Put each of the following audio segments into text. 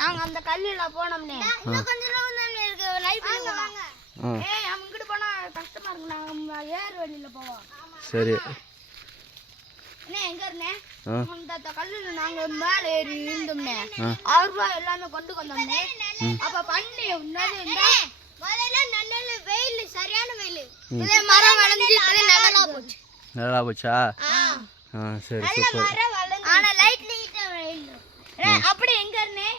நாங்க அந்த கல்லுல போனோம்னே இன்னும் கொஞ்ச நேரம் இருக்கு லைஃப் வாங்க ஏய் நம்ம இங்க போனா கஷ்டமா இருக்கு நாங்க ஏர் வழியில போவோம் சரி அண்ணே எங்க இருனே அந்த கல்லுல நாங்க மேல ஏறி இருந்தோம்னே 6 ரூபாய் எல்லாமே கொண்டு வந்தோம்னே அப்ப பண்ணி உன்னது இந்த வலையில நல்ல வெயில் சரியான வெயில் இதே மரம் வளைஞ்சு நல்லா போச்சு நல்லா போச்சா சரி சூப்பர் ஆனா லைட் லைட்டா வெயில் அப்படி எங்க இருனே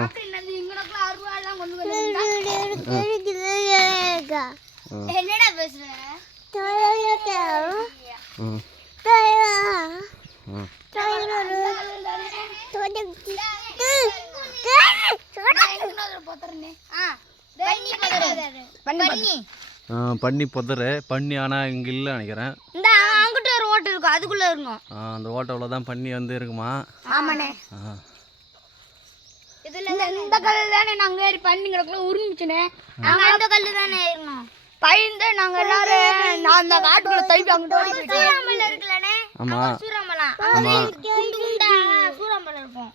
அப்படி நந்தி இங்கனக்குள்ள 6 ரூபாய் எல்லாம் கொண்டு வந்தா என்னடா பேசுற பண்ணி புதரு பண்ணி ஆனால் இங்கே இல்லை நினைக்கிறேன் இந்த அங்கிட்ட ஒரு ஓட்டை இருக்கும் அதுக்குள்ளே இருக்கும் அந்த ஓட்டவில் தான் பண்ணி வந்து இருக்குமா ஆமாண்ணே இந்த கல்லு தானே நாங்கள் ஏறி பண்ணிங்களுக்குள்ள உருமிச்சுனே நாங்கள் அந்த கல்லு தானே ஏறணும் பயந்து நாங்கள் எல்லாரும் நான் அந்த காட்டுக்குள்ள தள்ளி அங்கிட்ட ஓடி போயிட்டு சூறாம்பலம் இருக்குல்லண்ணே ஆமாம் சூறாம்பலம் குண்டு குண்டா சூறாம்பலம் இருக்கும்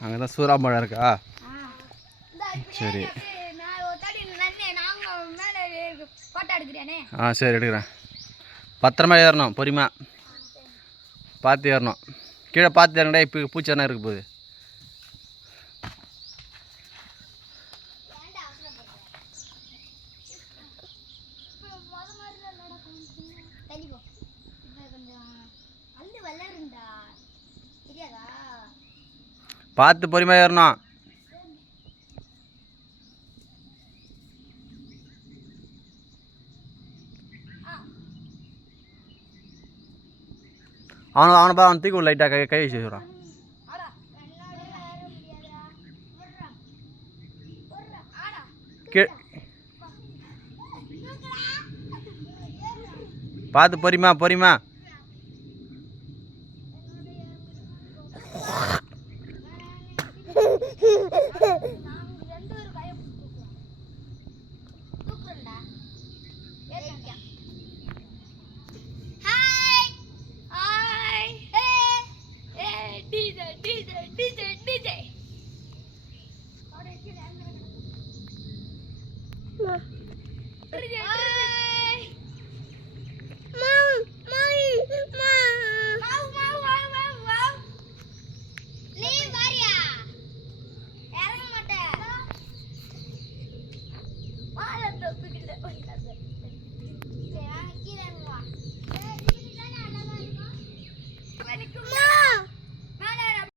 அங்கே தான் சூறாம்பழம் இருக்கா சரி சரி எடுக்கிறேன் பத்திரமா ஏறணும் பொறுமையா பார்த்து ஏறணும் கீழே பார்த்து ஏறங்கடா இப்போ பூச்செல்லாம் இருக்கு போகுது பார்த்து பொறுமையா ஏறணும் அவனை அவன் தூக்கி லைட்டாக கை வச்சு சொல்கிறான் பார்த்து பொறுமா DJ